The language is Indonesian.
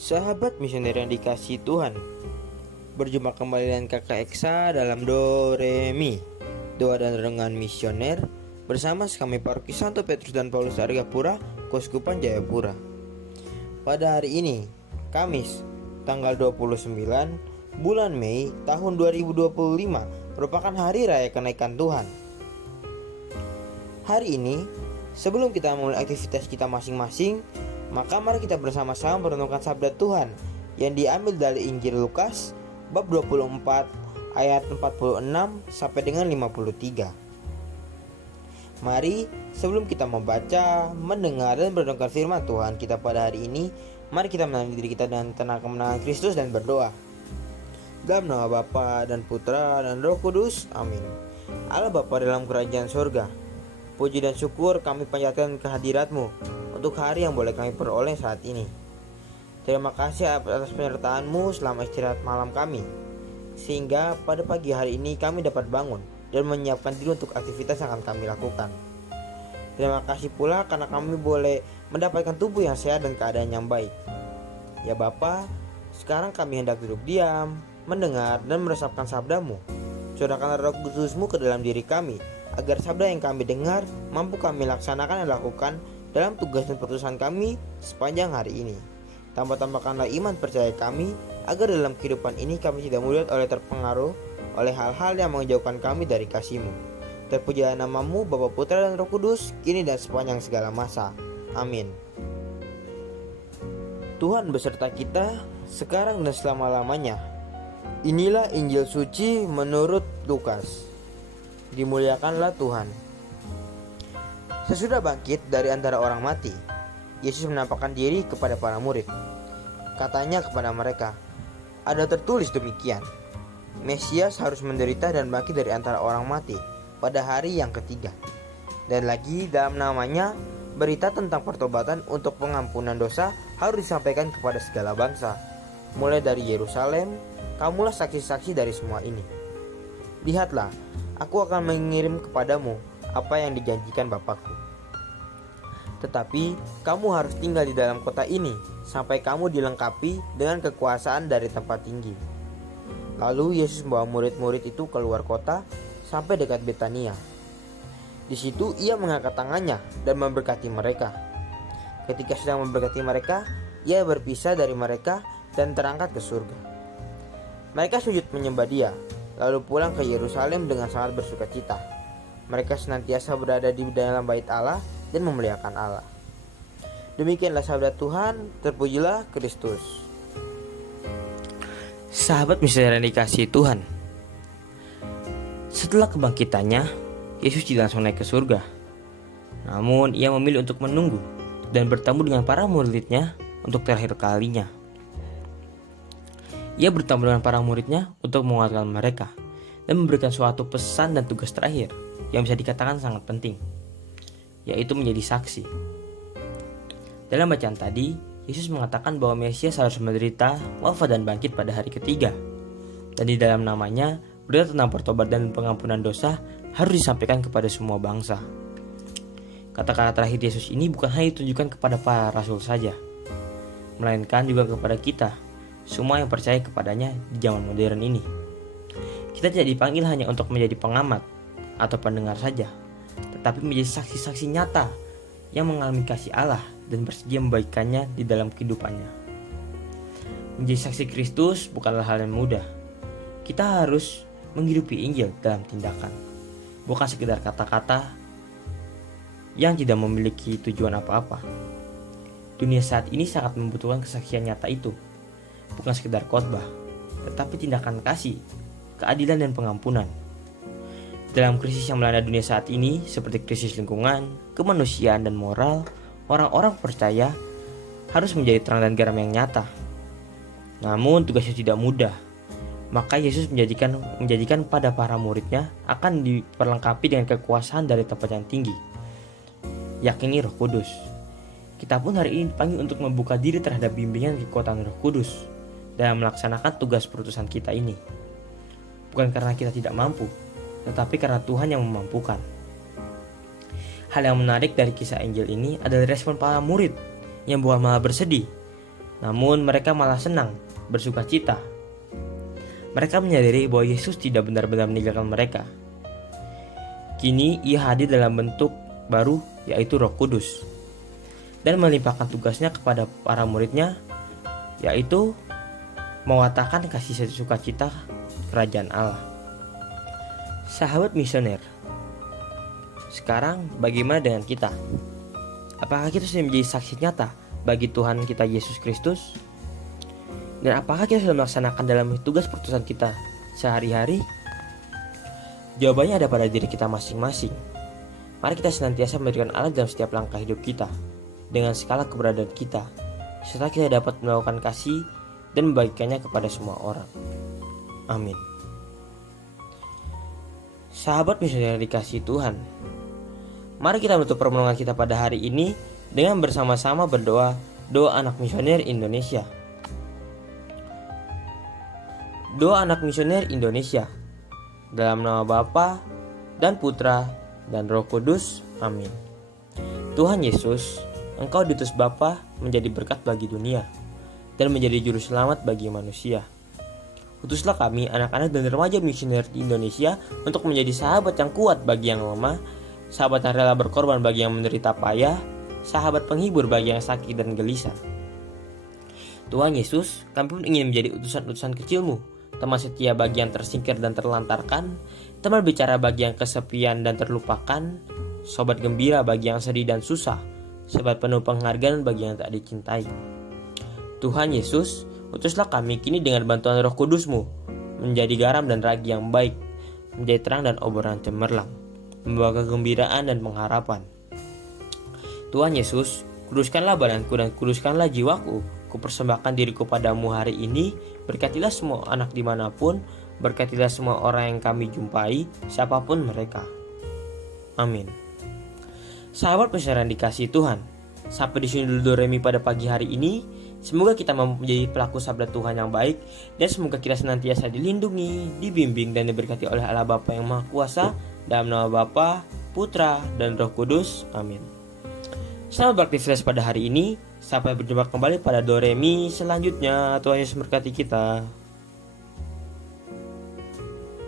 Sahabat misioner yang dikasihi Tuhan, berjumpa kembali dengan kakak Eksa dalam Do Re Mi, doa dan renungan misioner bersama kami Paroki Santo Petrus dan Paulus Argapura, Keuskupan Jayapura. Pada hari ini, Kamis, tanggal 29 bulan Mei tahun 2025, merupakan hari raya kenaikan Tuhan. Hari ini, sebelum kita memulai aktivitas kita masing-masing, maka mari kita bersama-sama merenungkan sabda Tuhan yang diambil dari Injil Lukas bab 24 ayat 46 sampai dengan 53. Mari sebelum kita membaca, mendengar dan merenungkan firman Tuhan kita pada hari ini, mari kita menandai diri kita dengan tenang kemenangan Kristus dan berdoa. Dalam nama Bapa dan Putra dan Roh Kudus, amin. Allah Bapa dalam kerajaan surga, puji dan syukur kami panjatkan kehadirat-Mu untuk hari yang boleh kami peroleh saat ini. Terima kasih atas penyertaan-Mu selama istirahat malam kami, sehingga pada pagi hari ini kami dapat bangun dan menyiapkan diri untuk aktivitas yang akan kami lakukan. Terima kasih pula karena kami boleh mendapatkan tubuh yang sehat dan keadaan yang baik. Ya Bapa, sekarang kami hendak duduk diam, mendengar dan meresapkan sabda-Mu. Curahkanlah Roh Kudus-Mu ke dalam diri kami, agar sabda yang kami dengar mampu kami laksanakan dan lakukan dalam tugas dan putusan kami sepanjang hari ini. Tambahkanlah iman percaya kami, agar dalam kehidupan ini kami tidak mudah terpengaruh oleh hal-hal yang menjauhkan kami dari kasih-Mu. Terpujilah nama-Mu Bapa, Putra dan Roh Kudus, kini dan sepanjang segala masa. Amin. Tuhan beserta kita, sekarang dan selama-lamanya. Inilah Injil suci menurut Lukas. Dimuliakanlah Tuhan. Sesudah bangkit dari antara orang mati, Yesus menampakkan diri kepada para murid. Katanya kepada mereka, "Ada tertulis demikian, Mesias harus menderita dan bangkit dari antara orang mati pada hari yang ketiga. Dan lagi dalam namanya, berita tentang pertobatan untuk pengampunan dosa harus disampaikan kepada segala bangsa. Mulai dari Yerusalem, kamulah saksi-saksi dari semua ini. Lihatlah, aku akan mengirim kepadamu apa yang dijanjikan Bapakku. Tetapi kamu harus tinggal di dalam kota ini sampai kamu dilengkapi dengan kekuasaan dari tempat tinggi." Lalu Yesus membawa murid-murid itu keluar kota sampai dekat Betania. Di situ ia mengangkat tangannya dan memberkati mereka. Ketika sedang memberkati mereka, ia berpisah dari mereka dan terangkat ke surga. Mereka sujud menyembah Dia, lalu pulang ke Yerusalem dengan sangat bersukacita. Mereka senantiasa berada di dalam bait Allah dan memuliakan Allah. Demikianlah sabda Tuhan, terpujilah Kristus. Sahabat misioner yang dikasihi Tuhan, setelah kebangkitannya, Yesus tidak langsung naik ke surga. Namun ia memilih untuk menunggu dan bertemu dengan para muridnya untuk terakhir kalinya. Ia bertemu dengan para muridnya untuk menguatkan mereka dan memberikan suatu pesan dan tugas terakhir yang bisa dikatakan sangat penting, yaitu menjadi saksi. Dalam bacaan tadi, Yesus mengatakan bahwa Mesias harus menderita, wafat dan bangkit pada hari ketiga. Dan di dalam namanya, berita tentang pertobatan dan pengampunan dosa harus disampaikan kepada semua bangsa. Kata-kata terakhir Yesus ini bukan hanya ditujukan kepada para rasul saja, melainkan juga kepada kita, semua yang percaya kepadanya di zaman modern ini. Kita tidak dipanggil hanya untuk menjadi pengamat atau pendengar saja, tetapi menjadi saksi-saksi nyata yang mengalami kasih Allah dan bersedia membagikannya di dalam kehidupannya. Menjadi saksi Kristus bukanlah hal yang mudah. Kita harus menghidupi Injil dalam tindakan, bukan sekedar kata-kata yang tidak memiliki tujuan apa-apa. Dunia saat ini sangat membutuhkan kesaksian nyata itu, bukan sekedar khotbah, tetapi tindakan kasih, keadilan dan pengampunan. Dalam krisis yang melanda dunia saat ini, seperti krisis lingkungan, kemanusiaan dan moral, orang-orang percaya harus menjadi terang dan garam yang nyata. Namun tugasnya tidak mudah. Maka Yesus menjadikan pada para muridnya akan diperlengkapi dengan kekuasaan dari tempat yang tinggi, yakni Roh Kudus. Kita pun hari ini dipanggil untuk membuka diri terhadap bimbingan kekuatan Roh Kudus dalam melaksanakan tugas perutusan kita ini. Bukan karena kita tidak mampu, tetapi karena Tuhan yang memampukan. Hal yang menarik dari kisah Injil ini adalah respon para murid yang bukan malah bersedih, namun mereka malah senang, bersuka cita. Mereka menyadari bahwa Yesus tidak benar-benar meninggalkan mereka. Kini ia hadir dalam bentuk baru, yaitu Roh Kudus, dan melimpahkan tugasnya kepada para muridnya, yaitu mewartakan kasih sukacita kerajaan Allah. Sahabat misioner, sekarang bagaimana dengan kita? Apakah kita sudah menjadi saksi nyata bagi Tuhan kita Yesus Kristus? Dan apakah kita sudah melaksanakan dalam tugas perutusan kita sehari-hari? Jawabannya ada pada diri kita masing-masing. Mari kita senantiasa memberikan Allah dalam setiap langkah hidup kita, dengan skala keberadaan kita, serta kita dapat melakukan kasih dan membagikannya kepada semua orang. Amin. Sahabat misioner dikasihi Tuhan, mari kita menutup permohonan kita pada hari ini dengan bersama-sama berdoa doa anak misioner Indonesia. Doa anak misioner Indonesia. Dalam nama Bapa dan Putra dan Roh Kudus. Amin. Tuhan Yesus, Engkau diutus Bapa menjadi berkat bagi dunia dan menjadi juru selamat bagi manusia. Utuslah kami, anak-anak dan remaja misioner di Indonesia, untuk menjadi sahabat yang kuat bagi yang lemah, sahabat yang rela berkorban bagi yang menderita payah, sahabat penghibur bagi yang sakit dan gelisah. Tuhan Yesus, kami pun ingin menjadi utusan-utusan kecil-Mu, teman setia bagi yang tersingkir dan terlantarkan, teman bicara bagi yang kesepian dan terlupakan, sobat gembira bagi yang sedih dan susah, sobat penuh penghargaan bagi yang tak dicintai. Tuhan Yesus, utuslah kami kini dengan bantuan Roh Kudus-Mu, menjadi garam dan ragi yang baik, menjadi terang dan obrolan cemerlang, membawa kegembiraan dan pengharapan. Tuhan Yesus, kuduskanlah badanku dan kuduskanlah jiwaku. Kupersembahkan diriku padamu hari ini. Berkatilah semua anak dimanapun, berkatilah semua orang yang kami jumpai, siapapun mereka. Amin. Sahabat misioner yang dikasihi Tuhan, sampai di sini dulu Doremi pada pagi hari ini. Semoga kita mampu menjadi pelaku sabda Tuhan yang baik, dan semoga kita senantiasa dilindungi, dibimbing, dan diberkati oleh Allah Bapa yang Maha Kuasa. Dalam nama Bapa, Putra, dan Roh Kudus. Amin. Selamat beraktivitas pada hari ini. Sampai berjumpa kembali pada Doremi selanjutnya. Tuhan Yesus memberkati kita.